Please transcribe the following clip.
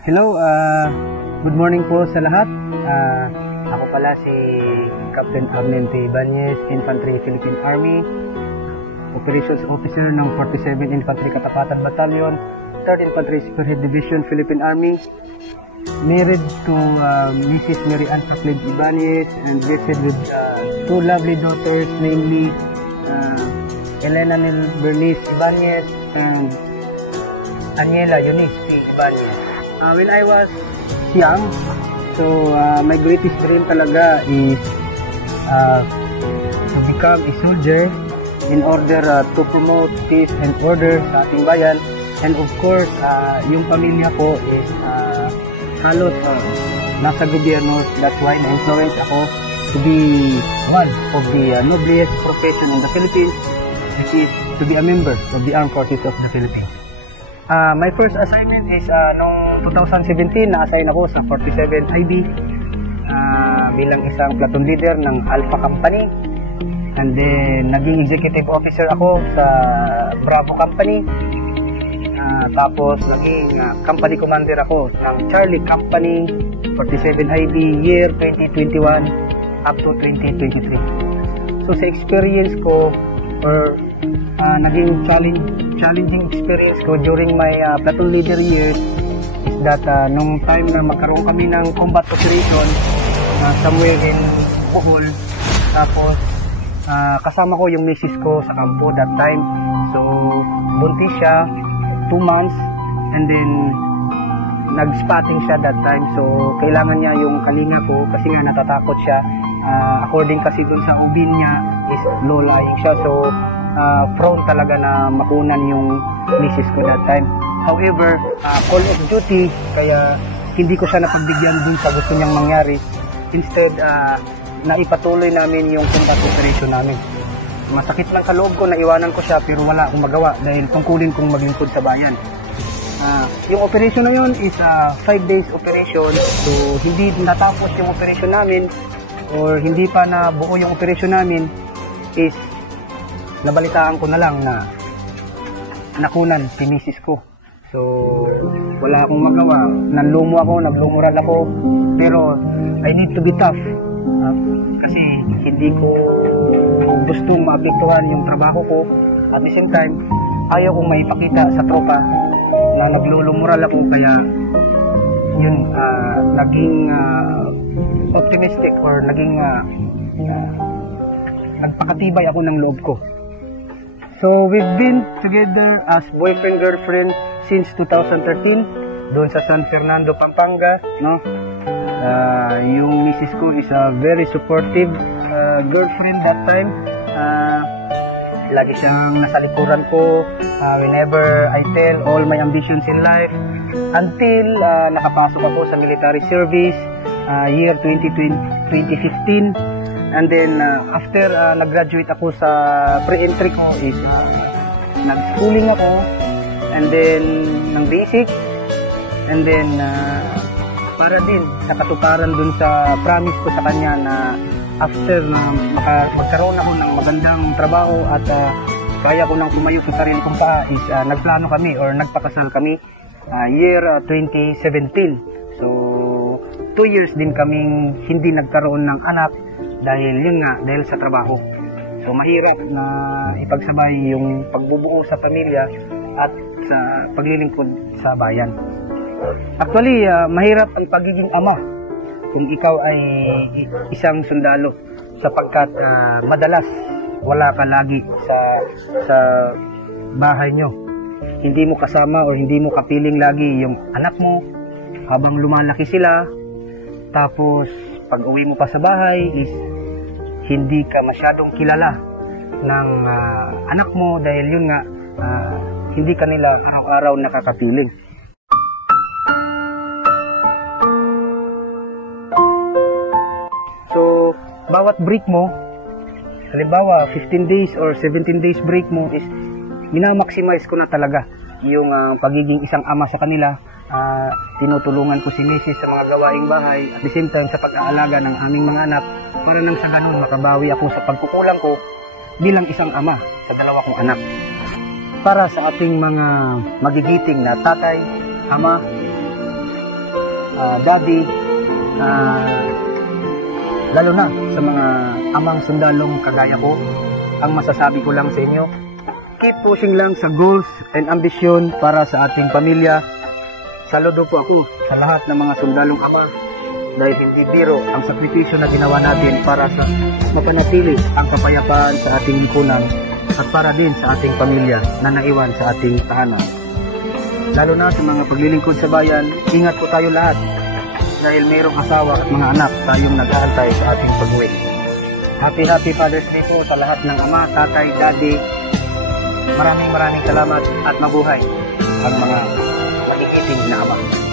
Hello, good morning po sa lahat. Ako pala si Captain Arnente Ibanez, Infantry Philippine Army, Operations Officer ng 47 Infantry Katapatan Battalion, 3rd Infantry Spearhead Division, Philippine Army. Married to Mrs. Mary Ann Ibanez and blessed with two lovely daughters, namely Elena Nel Bernice Ibanez and Aniela Eunice P. Ibanez. When I was young, so my greatest dream talaga is to become a soldier in order to promote peace and order sa ating bayan. And of course, yung pamilya ko is halos nasa gobyerno. That's why na-influence ako to be one of the noblest profession in the Philippines, which is to be a member of the Armed Forces of the Philippines. My first assignment is noong 2017, na-assign ako sa 47 IB bilang isang platoon leader ng Alpha Company. And then, naging executive officer ako sa Bravo Company. Tapos, naging company commander ako ng Charlie Company, 47 IB, year 2021 up to 2023. So, sa experience ko, or naging challenging experience ko during my platoon leader years is that nung time na magkaroon kami ng combat operation somewhere in Bohol, tapos kasama ko yung misis ko sa kampo that time. So buntis siya 2 months and then nag-spotting siya that time, so kailangan niya yung kalinga ko kasi nga natatakot siya. According kasi dun sa ubin niya is low lying siya, so prone talaga na makunan yung misis ko that time. However, call of duty, kaya hindi ko siya napagbigyan din sa gusto niyang mangyari. Instead, naipatuloy namin yung combat operation namin. Masakit lang sa loob ko na iwanan ko siya, pero wala akong magawa dahil tungkulin kong maglingkod sa bayan. Yung operation na yun is 5 days operation, so hindi natapos yung operation namin or hindi pa nabuo yung operation namin is nabalitaan ko na lang na nakunan si misis ko. So, wala akong magawa. Nanlumo ako, naglumural ako. Pero, I need to be tough. Kasi, hindi ko gustong maapektuhan yung trabaho ko. At the same time, ayaw kong maipakita sa tropa na naglulumural ako. Kaya, yun, naging optimistic or naging nagpakatibay ako ng loob ko. So, we've been together as boyfriend-girlfriend since 2013 doon sa San Fernando, Pampanga, no? Yung misis ko is a very supportive girlfriend that time. Lagi siyang nasa likuran ko whenever I tell all my ambitions in life until nakapasok ako sa military service year 2015. And then, after nag-graduate ako sa pre-entry ko is nag-schooling ako and then ng basic and then para din nakatuparan dun sa promise ko sa kanya na after na magkaroon ako ng magandang trabaho at kaya ko nang umayo sa sarili kong paa is nagplano kami or nagpakasal kami year 2017. So 2 years din kaming hindi nagkaroon ng anak dahil yun nga, dahil sa trabaho. So mahirap na ipagsabay yung pagbubuo sa pamilya at sa paglilingkod sa bayan. Actually, mahirap ang pagiging ama kung ikaw ay isang sundalo sapagkat madalas wala ka lagi sa bahay nyo. Hindi mo kasama o hindi mo kapiling lagi yung anak mo habang lumalaki sila. Tapos pag uwi mo pa sa bahay is hindi ka masyadong kilala ng anak mo dahil yun nga hindi ka nila araw-araw nakakapiling. So bawat break mo, halimbawa 15 days or 17 days break mo is minamaximize ko na talaga yung pagiging isang ama sa kanila. Tinutulungan ko si misis sa mga gawaing bahay at the same time sa pag-aalaga ng aming mga anak para nang sa ganun makabawi ako sa pagkukulang ko bilang isang ama sa 2 kong anak. Para sa ating mga magigiting na tatay, ama, daddy, lalo na sa mga amang sundalong kagaya ko, ang masasabi ko lang sa inyo, keep pushing lang sa goals and ambisyon para sa ating pamilya. Saludo po ako sa lahat ng mga sundalong ama dahil hindi biro ang sakripisyo na ginawa natin para sa mapanatili ang kapayapaan sa ating lipunan at para din sa ating pamilya na naiwan sa ating tahanan. Lalo na sa mga paglilingkod sa bayan, ingat po tayo lahat dahil mayroong asawa at mga anak tayong nag-aantay sa ating pag-uwi. Happy Father's Day po sa lahat ng ama, tatay, daddy. Maraming salamat at mabuhay ang mga nagigiting na ama.